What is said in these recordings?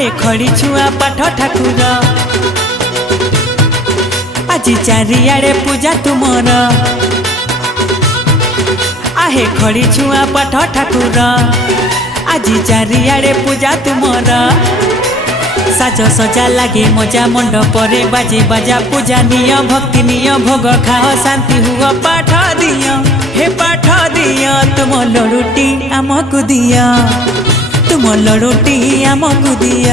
आहे खड़ी छुआ पाठ ठाकुर आज चारिआडे पूजा तुमर आहे खड़ी छुआ पाठ ठाकुर आज चारिआडे पूजा तुमर साज सजा लगे मजा मंडपरे बाजे बाजा पूजा निय भक्ति निय भोग खाओ शांति हुआ पाठ दिय हे पाठ दिय तुम लड़ुटी आमको दिय तुम लड़ुटी आमको दिय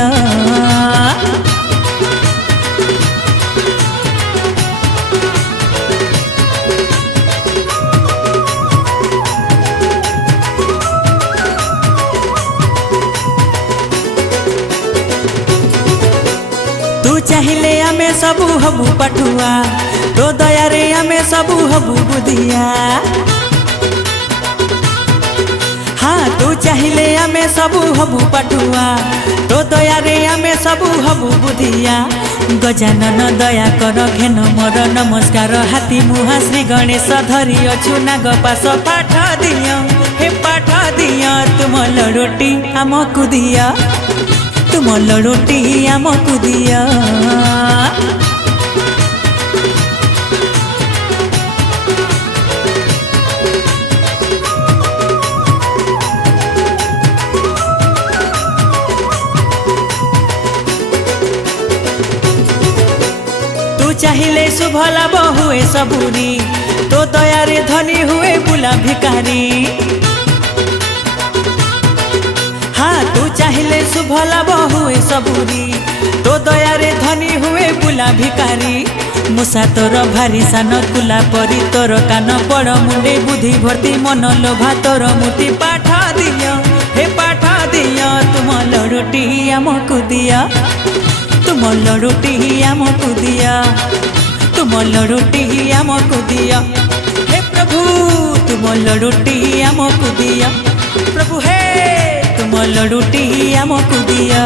तू चाहिए आमे सबू हबू पठुआ तो दया रे आमे सबू हबू बुधिया हाँ तू चाहिए आमे सबू हबू पठुआ तो दया रे आमे सबू हबू बुधिया गजानन दया कर घेन मोर नमस्कार हाथी मुहा श्री गणेश धरी अछु नाग पास पाठ दिय हे पाठ दिय तुम लड़ोटी आमको दिया तुम लड़ोटी आमको दिया तू चाहिए शुभ लाभ हुए सबूरी तो दया रे धनी हुए बुला भिकारी हाँ तू चाहिए शुभ लाभ हुए सबूरी तो दया रे धनी हुए बुला भिकारी मुसा तोर भारी सान कुला परी तोर कान बड़ मुंडे बुद्धि भर्ती मन लोभा तोर मूर्ति पाठ दिय हे पाठ दिय तुम लड़ुटी आमको दिया तुम लड़ुटी आमको दिया तुम लड़ुटी आमको दिया हे प्रभु तुम लड़ुटी आमको दिया प्रभु हे तुम लड़ुटी आमको दिया।